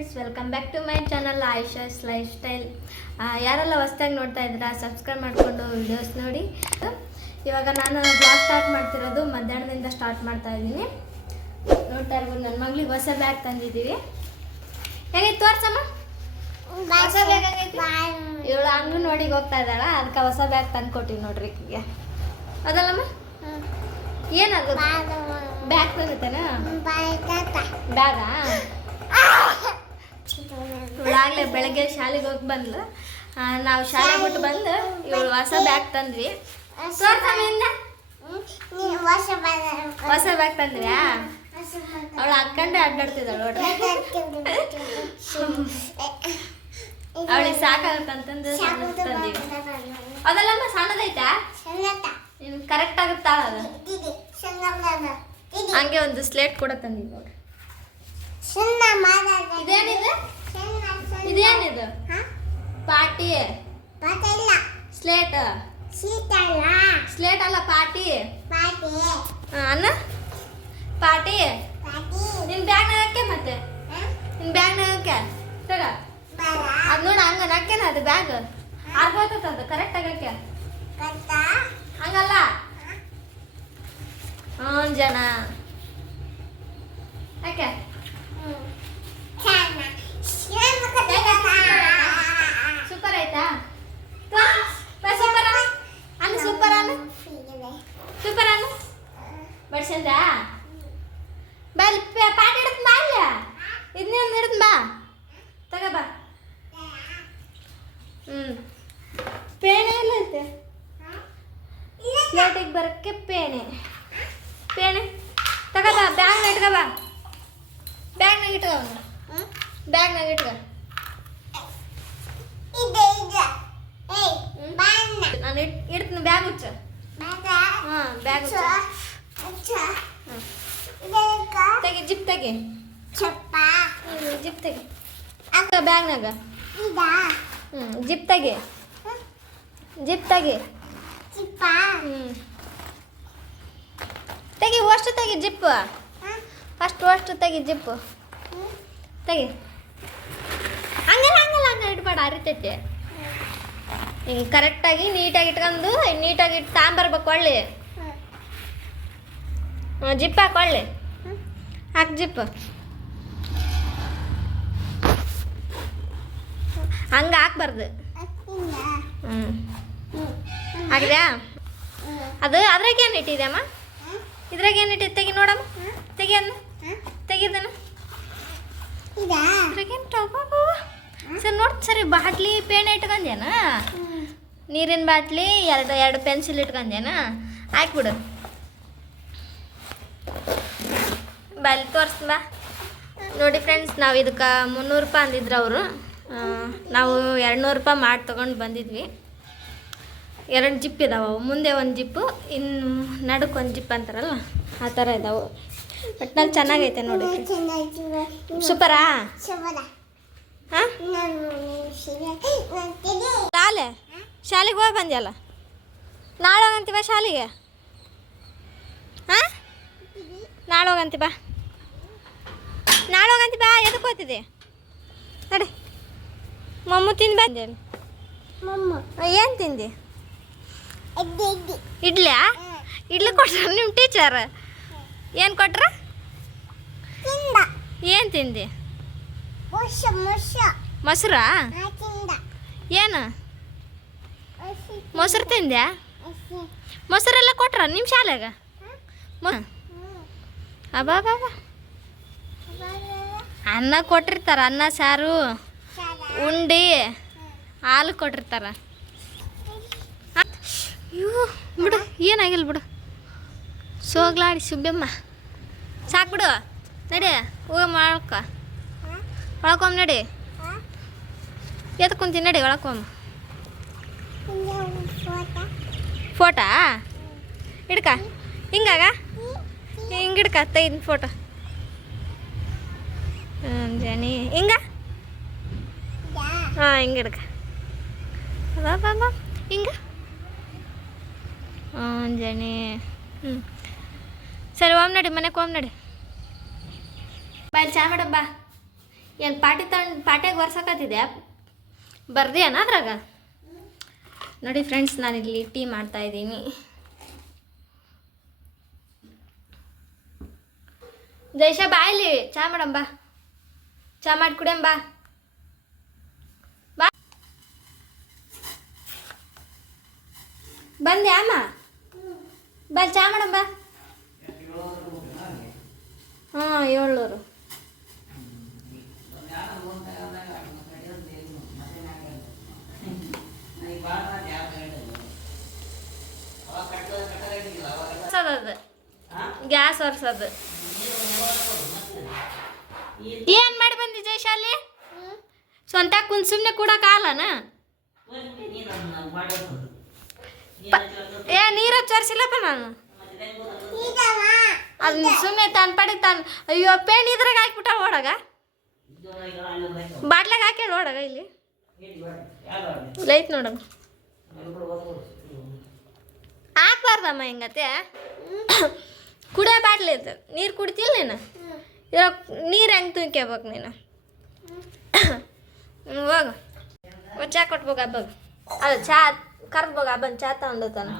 Friends, welcome back to my channel Ayusha's lifestyle. ಯಾರೆಲ್ಲ ಹೊಸ್ದಾಗಿ ನೋಡ್ತಾ ಇದ್ದೀರಾ ಸಬ್ಸ್ಕ್ರೈಬ್ ಮಾಡಿಕೊಂಡು ವಿಡಿಯೋಸ್ ನೋಡಿ. ಇವಾಗ ನಾನು ಬ್ಲಾಗ್ ಸ್ಟಾರ್ಟ್ ಮಾಡ್ತಿರೋದು ಮಧ್ಯಾಹ್ನದಿಂದ ಸ್ಟಾರ್ಟ್ ಮಾಡ್ತಾ ಇದ್ದೀನಿ. ನೋಡ್ತಾ ಇರ್ಬೋದು, ನನ್ನ ಮಗಳಿಗೆ ಹೊಸ ಬ್ಯಾಗ್ ತಂದಿದ್ದೀವಿ. ಹೇಗೈತೆ ತೋರ್ಸಮ್ಮ, ಹೊಸ ಬ್ಯಾಗ್ ಆಗೈತಿ. ಇವಳು ಅಂಗನವಾಡಿಗೆ ಹೋಗ್ತಾ ಇದ್ದಾಳ, ಅದಕ್ಕೆ ಹೊಸ ಬ್ಯಾಗ್ ತಂದು ಕೊಟ್ಟಿವಿ ನೋಡ್ರಿ ಈಕಿಗೆ. ಅದಲ್ಲಮ್ಮ, ಏನದು ಬ್ಯಾಗ್ ತಂದಿತ್ತೇನ? ಬ್ಯಾಗಾ? ಇವಳಾಗಲೇ ಬೆಳಗ್ಗೆ ಶಾಲೆಗೆ ಹೋಗಿ ಬಂದ್ಲು. ನಾವು ಶಾಲೆ ಬಿಟ್ಟು ಬಂದು ಇವಳು ಹೊಸ ಬ್ಯಾಗ್ ತಂದ್ವಿ. ಹೊಸ ಬ್ಯಾಗ್ ತಂದ್ವ್ಯಾ? ಅವಳು ಹಾಕೊಂಡೆ ಅಡ್ಡಾಡ್ತಿದ್ದಾಳೆ ನೋಡ್ರಿ. ಅವಳಿಗೆ ಸಾಕಾಗತ್ತಂತಂದು ತಂದೀವಿ. ಅದೆಲ್ಲಮ್ಮ ಸಣ್ಣದೈತಾ? ಕರೆಕ್ಟ್ ಆಗುತ್ತಾ ಅದು? ಹಂಗೆ ಒಂದು ಸ್ಲೇಟ್ ಕೂಡ ತಂದಿವಿ ನೋಡ್ರಿ. ಇದೇನಿದೆ? ಇದೇನಿದು? ಪಾಟಿ? ಸ್ಲೇಟ್? ಸ್ಲೇಟ್ ಅಲ್ಲ, ಪಾಟಿ. ಅನ್ನ ಪಾಟಿ. ನಿನ್ ಬ್ಯಾಗ್ ಹಾಕೆ, ಮತ್ತೆ ನಿನ್ ಬ್ಯಾಗ್ ಹಾಕೆ ತಗ. ಅದ್ ನೋಡ, ಹಂಗ ನಕ್ಕೇನ ಅದು ಬ್ಯಾಗ್ ಆಗೋತದ ಕರೆಕ್ಟ್ ಆಗಕ್ಕೆ. ಹಂಗಲ್ಲ ಜನ ಯಾಕೆ ಸೂಪರ್ ಆಯ್ತಾ? ಸೂಪರ್ ಅನ್ನು ಸೂಪರ್ ಅನ್ನು ಸೂಪರ್ ಅನ್ನು ಬಡ್ಸಂದ ಬಲ್ ಪಾಟ್ ಹಿಡಿದ್ ಬಾ. ಇಲ್ಲ ಇದನ್ನೇ ಒಂದು ಹಿಡಿದ್ ಬಾ, ತಗ ಬಾ. ಪೇಣೆ ಎಲ್ಲ ಐತೆ ಪ್ಲೇಟಿಗೆ ಬರೋಕ್ಕೆ. ಪೇಣೆ ತಗ ಬಾ, ಬ್ಯಾಗ್ನಾಗ ಇಟ್ಕ ಬಾ. ಬ್ಯಾಗ್ನಾಗ ಇಟ್ಕ, ಬ್ಯಾಗ್ನಾಗ ಇಟ್ಕ. ನಾನು ಇಡ್ತೀನಿ. ಬ್ಯಾಗ್ ಹುಚ್ಚ. ಹಾಂ, ಬ್ಯಾಗ್ ಹುಚ್ಚ. ತೆಗಿ, ಜಿಪ್ ತೆಗಿ, ಜಿಪ್ ತೆಗಿ ಬ್ಯಾಗ್ನಾಗ. ಜಿಪ್ ತೆಗಿ, ಜಿಪ್ ತೆಗಿ. ತೆಗಿ, ಅಷ್ಟು ತೆಗಿ ಜಿಪ್. ಅಷ್ಟು ತೆಗಿ ಜಿಪ್ ತೆಗಿ. ಹಂಗಲ್ಲ ಇಟ್ಬೇಡ, ಅರಿತೈತೆ. ಹಿಂಗೆ ಕರೆಕ್ಟಾಗಿ ನೀಟಾಗಿ ಇಟ್ಕೊಂಡು ನೀಟಾಗಿ ಇಟ್ಟು ತಾಂಬರ್ಬೇಕು. ಒಳ್ಳೆ ಜಿಪ್ ಹಾಕಿ, ಒಳ್ಳೆ ಹಾಕಿ ಜಿಪ್. ಹಂಗೆ ಹಾಕ್ಬಾರ್ದು. ಹಾಕಿದ್ಯಾ? ಅದು ಅದ್ರಾಗ ಏನು ಇಟ್ಟಿದ್ಯಮ್ಮ? ಇದ್ರಾಗ ಏನು ಇಟ್ಟಿದ್ದು? ತೆಗಿ ನೋಡಮ್ಮ, ತೆಗಿ ಅದನ್ನ, ತೆಗಿದನ. ಇದ್ರಾಗೇನು ಸರಿ ನೋಡಿ. ಸರಿ, ಬಾಟ್ಲಿ ಪೇಣೆ ಇಟ್ಕೊಂಡ್ಯಾನ, ನೀರಿನ ಬಾಟ್ಲಿ, ಎರಡು ಪೆನ್ಸಿಲ್ ಇಟ್ಕೊಂಡ್ಯಾನ. ಹಾಕ್ಬಿಡು ಬಲ್ಲಿ ತೋರಿಸ್ ಬಾ. ನೋಡಿ ಫ್ರೆಂಡ್ಸ್, ನಾವು ಇದಕ್ಕೆ 300 ರೂಪಾಯಿ ಅಂದಿದ್ರು ಅವರು. ನಾವು 200 ರೂಪಾಯಿ ಮಾಡಿ ತೊಗೊಂಡು ಬಂದಿದ್ವಿ. 2 ಜಿಪ್ ಇದಾವೆ, ಮುಂದೆ ಒಂದು ಜಿಪ್ಪು, ಇನ್ನು ನಡುಕ್ಕೆ ಒಂದು ಜಿಪ್ ಅಂತಾರಲ್ಲ ಆ ಥರ ಇದಾವೆ. ಒಟ್ನಲ್ಲಿ ಚೆನ್ನಾಗೈತೆ ನೋಡಿ. ಸೂಪರಾ? ಹಾಂ, ಶಾಲೆಗೆ ಹೋಗಿ ಬಂದ್ಯಲ್ಲ, ನಾಳೆ ಹೋಗಂತೀವ ಶಾಲೆಗೆ. ಹಾಂ, ನಾಳೆ ಹೋಗಂತಿ ಬಾ. ಎದಕ್ಕೆ ಹೋಗ್ತಿದ್ದೆ? ನಡಿ, ಮಮ್ಮು ತಿಂದು ಬಂದೇನು? ಏನು ತಿಂದಿ? ಇಡ್ಲಿ ಕೊಟ್ರ ನಿಮ್ಮ ಟೀಚರ್? ಏನು ಕೊಟ್ರ? ಏನು ತಿಂದಿ? ಮೊಸರಾ? ಏನು ಮೊಸರು ತಿಂದ್ಯಾ? ಮೊಸರೆಲ್ಲ ಕೊಟ್ರ ನಿಮ್ಮ ಶಾಲೆಗ? ಅಬ್ಬಾ ಅನ್ನ ಕೊಟ್ಟಿರ್ತಾರ, ಅನ್ನ ಸಾರು ಉಂಡಿ ಹಾಲು ಕೊಟ್ಟಿರ್ತಾರ. ಇವು ಬಿಡು, ಏನಾಗಿಲ್ಲ ಬಿಡು. ಸೋಗ್ಲಾಡಿ ಸುಬ್ಬಮ್ಮ, ಸಾಕು ಬಿಡು. ನಡಿ ಹೋಗ ಒಳಕೊಮ್ಮ. ನಡಿ, ಎದ್ದು ಕುಂತೀನಿ. ನಡಿ ಒಳಕೊಮ್ಮ. ಫೋಟಾ ಹಿಡ್ಕ, ಹಿಂಗಾಗ ಹಿಂಗೆ ಹಿಡ್ಕ, ತೆಗಿನ ಫೋಟೋ. ಜನಿ ಹಿಂಗ, ಹಾಂ ಹಿಂಗೆ ಹಿಡ್ಕ. ಬಾ ಹಿಂಗೆ. ಜನಿ ಸರಿ, ಓಮ್ ನಡಿ, ಮನೆಗೆ ಓಮ್ ನಡಿ. ಬಾಯ್ ಚಾ ಮಾಡಬ್ಬ. ಏನು ಪಾಟ್ಯಾಗ ಒರ್ಸಕತ್ತಿದೆ ಬರ್ದಿಯನ ಅದ್ರಾಗ ನೋಡಿ ಫ್ರೆಂಡ್ಸ್, ನಾನಿಲ್ಲಿ ಟೀ ಮಾಡ್ತಾಯಿದ್ದೀನಿ. ಜೈಶ ಬಾ ಇಲ್ಲಿ ಚಾ ಮಾಡಮ್, ಬಾ ಚಾ ಮಾಡಿ ಕುಡಿಯಂ, ಬಾ ಬಾ. ಬಂದೆ ಅಮ್ಮ, ಬಾ ಚಾ ಮಾಡಮ್, ಬಾ. ಹಾಂ 700. ಅದು ಗ್ಯಾಸ್ ಒರ್ಸೋದು. ಏನು ಮಾಡಿ ಬಂದಿ ಜೈಶಾಲಿ? ಸ್ವಂತ ಕುಂತ್ ಸುಮ್ಮನೆ ಕೂಡಕ್ಕಾಗಲ್ಲನ? ನೀರು ಹಚ್ಚರ್ಸಿಲ್ಲಪ್ಪ ನಾನು. ಅದು ಸುಮ್ಮನೆ ತಾನು ಪಡಿಗೆ ತಾನು. ಅಯ್ಯೋ ಪೇಂಟ್ ಇದ್ರಾಗ ಹಾಕ್ಬಿಟ್ಟ ಒಳಗ, ಬಾಟ್ಲಾಗ ಹಾಕಿ ಒಳಗ ಇಲ್ಲಿ ಲೈಟ್ ನೋಡಮ್ಮ. ಹಾಕ್ಬಾರ್ದಮ್ಮ ಹಿಂಗತ್ತೆ. ಕುಡಿಯೋ ಬಾಟ್ಲಿ ಐತೆ, ನೀರು ಕುಡಿತಿಲ್ಲ ನೀನು? ಇವಾಗ ನೀರು ಹೆಂಗೆ ತುಂಬ್ಕೋಬೇಕು ನೀನು? ಹೋಗು ಚಾ ಕೊಟ್ಬೋಗ ಹಬ್ಬ. ಅದು ಚಾ ಕರ್ಬೋಗ ಹಬ್ಬನ ಚಾ ತಗೊಂಡು ತಾನೆ.